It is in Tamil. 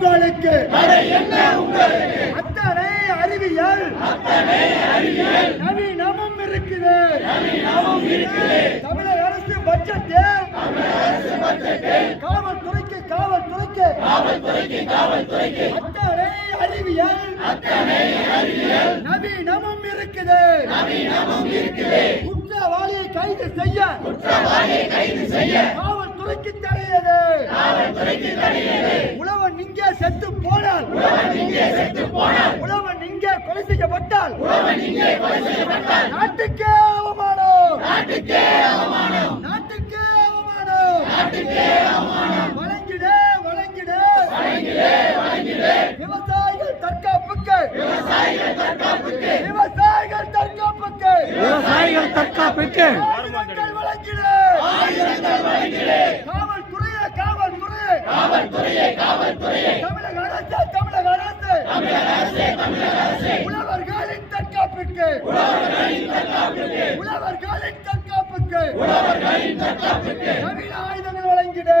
உங்களுக்கு அத்தனை அறிவியல் நவீனமும் இருக்குது. தமிழக அரசு பட்ஜெட்டில் காவல்துறைக்கு அத்தனை அறிவியல் நவீனமும் இருக்குது. குற்றவாளியை கைது செய்ய காவல்துறைக்கு தடையது. உழவன் இங்கே செத்து போனால் உழவன் இங்கே கொலை செய்யப்பட்டால் நாட்டுக்கே அவமானம். வழங்கிடு விவசாயிகள் தற்காப்புக்கு ஆயுதங்கள் வழங்கிடு. காவல்துறையே தமிழக அரசு உழவர்களின் தற்காப்புக்கு நவீன ஆயுதங்கள் வழங்கிடு.